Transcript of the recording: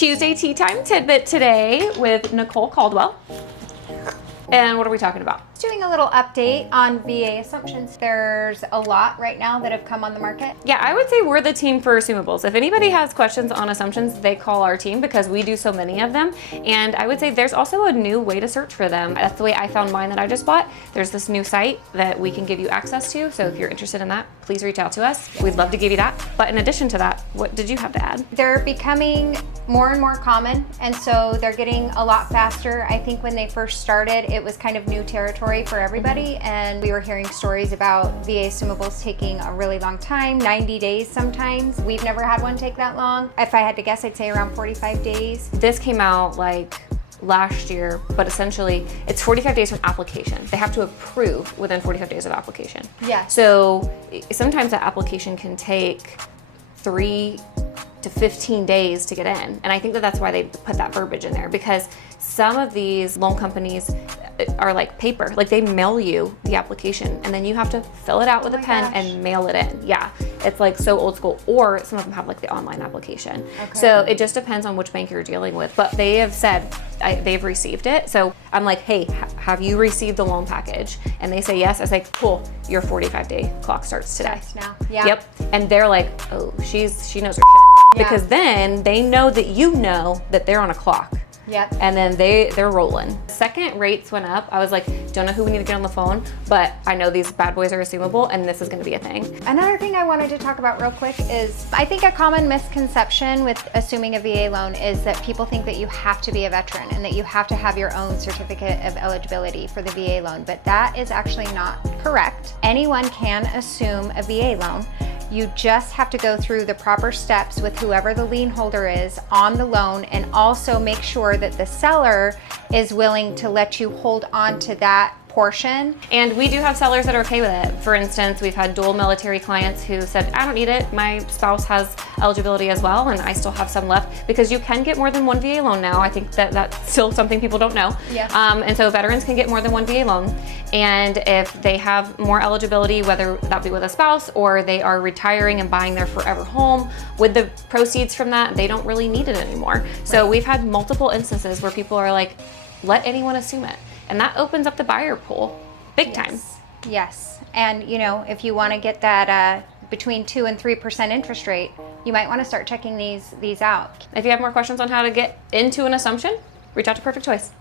Tuesday Tea Time Tidbit today with Nicole Caldwell. And what are we talking about? Doing a little update on VA assumptions. There's a lot right now that have come on the market. Yeah, I would say we're the team for assumables. If anybody has questions on assumptions, they call our team because we do so many of them. And I would say there's also a new way to search for them. That's the way I found mine that I just bought. There's this new site that we can give you access to. So if you're interested in that, please reach out to us. We'd love to give you that. But in addition to that, what did you have to add? They're becoming more and more common, and so they're getting a lot faster. I think when they first started, it was kind of new territory for everybody, and we were hearing stories about VA assumables taking a really long time, 90 days sometimes. We've never had one take that long. If I had to guess, I'd say around 45 days. This came out like last year, but essentially it's 45 days from application. They have to approve within 45 days of application. Yeah. So sometimes that application can take 3 to 15 days to get in. And I think that that's why they put that verbiage in there, because some of these loan companies are like paper, like they mail you the application and then you have to fill it out with a pen and mail it in. Yeah, it's like so old school. Or some of them have like the online application. Okay. So it just depends on which bank you're dealing with. But they have said they've received it. So I'm like, hey, have you received the loan package? And they say yes. I was like, cool, your 45-day clock starts today. Starts now. Yeah. Yep. And they're like, oh, she knows her shit. Yeah. Because then they know that you know that they're on a clock. Yep. And then they're rolling. Second rates went up. I was like, don't know who we need to get on the phone, but I know these bad boys are assumable and this is gonna be a thing. Another thing I wanted to talk about real quick is, I think a common misconception with assuming a VA loan is that people think that you have to be a veteran and that you have to have your own certificate of eligibility for the VA loan, but that is actually not correct. Anyone can assume a VA loan. You just have to go through the proper steps with whoever the lien holder is on the loan, and also make sure that the seller is willing to let you hold on to that portion. And we do have sellers that are okay with it. For instance, we've had dual military clients who said, I don't need it. My spouse has eligibility as well, and I still have some left, because you can get more than one VA loan now. I think that that's still something people don't know. Yeah. And so veterans can get more than one VA loan. And if they have more eligibility, whether that be with a spouse or they are retiring and buying their forever home, with the proceeds from that, they don't really need it anymore. Right. So we've had multiple instances where people are like, let anyone assume it. And that opens up the buyer pool big time. Yes. And you know, if you want to get that between 2 and 3% interest rate, you might want to start checking these out. If you have more questions on how to get into an assumption, reach out to Perfect Choice.